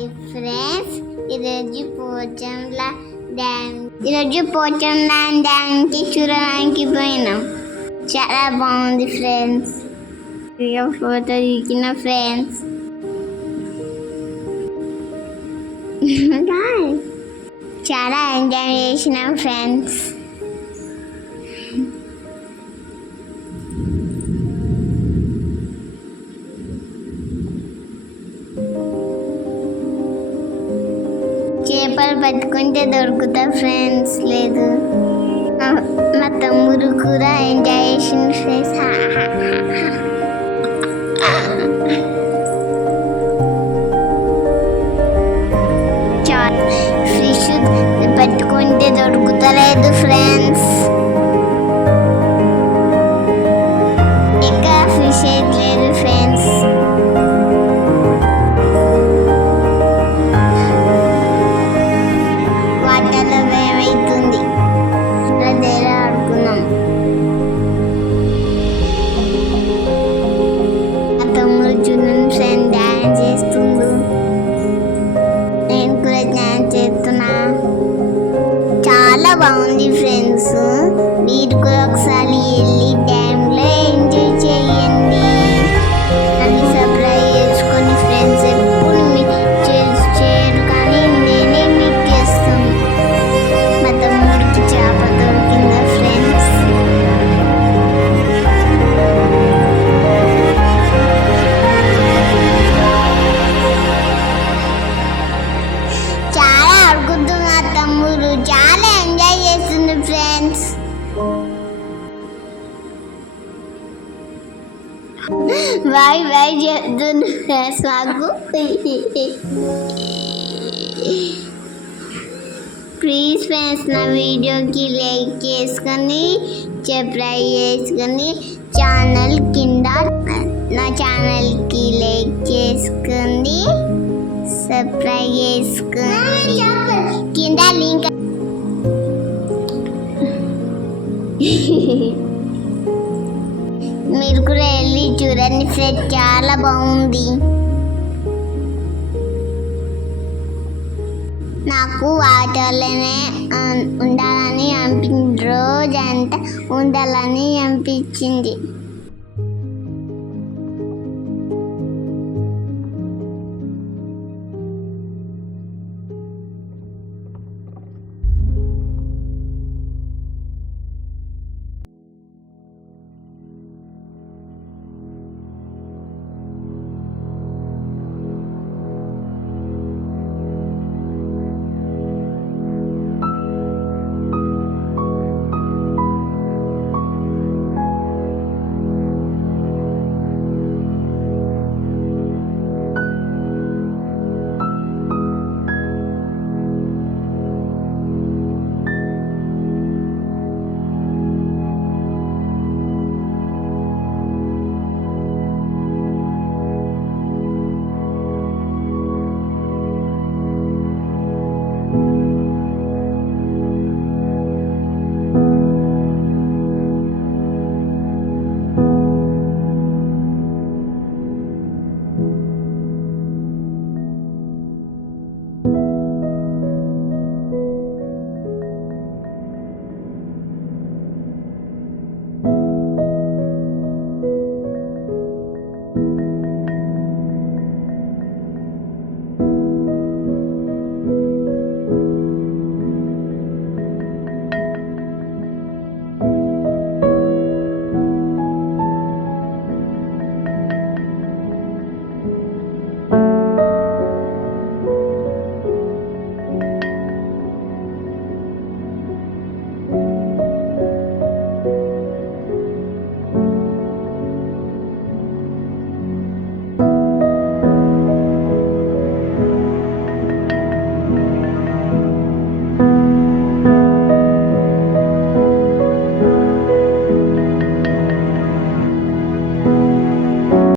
Hi friends, ఈరోజు పోచంల డ్యామ్కి చూడడానికి పోయినాం. చాలా బాగుంది ఫ్రెండ్స్. ఫోటో దిగిన ఫ్రెండ్స్. చాలా ఎంజాయ్ చేసినాం ఫ్రెండ్స్. చేపలు పట్టుకుంటే దొరుకుతా ఫ్రెండ్స్, లేదు మా తమ్ముడు కూడా ఎంజాయ్ చేసిన ఫ్రెండ్స్. ఫిష్ పట్టుకుంటే దొరుకుతలేదు ఫ్రెండ్స్. ఇంకా ఫిష్ లేదు ఫ్రెండ్స్. వాటర్లో ఏమవుతుంది అదే ఆడుకున్నాం. ఆ తమ్ముడు చూడండి ఫ్రెండ్ డ్యాన్స్ చేస్తుండు, నేను కూడా డ్యాన్స్ చేస్తున్నా. చాలా బాగుంది ఫ్రెండ్స్. మీరు కూడా ఒకసారి వెళ్ళి డ్యామ్లో ఎంజాయ్ చేయండి. నన్ను సబ్స్క్రైబ్ చేసుకోండి ఫ్రెండ్స్. ఎప్పుడు మీరు చేయరు కానీ నేనే మీకు చేస్తాను. మా తమ్ముడికి చేప దొరికిందా ఫ్రెండ్స్? చాలా అడుగుతుంది మా తమ్ముడు, చాలా ఎంజాయ్ చేస్తుంది ఫ్రెండ్స్. బాయ్ బాయ్ చెప్తుంది ఫ్రెండ్స్ మాకు. ప్లీజ్ ఫ్రెండ్స్, నా వీడియోకి లైక్ చేసుకొని సబ్స్క్రైబ్ చేసుకొని ఛానల్ కింద నా ఛానల్కి లైక్ చేసుకొని సబ్స్క్రైబ్ చేసుకొని కింద లింక్. మీరు కూడా వెళ్ళి చూడండి ఫ్రెండ్స్, చాలా బాగుంది. నాకు వాటర్లోనే ఉండాలని అనిపించింది, రోజంతా ఉండాలని అనిపించింది.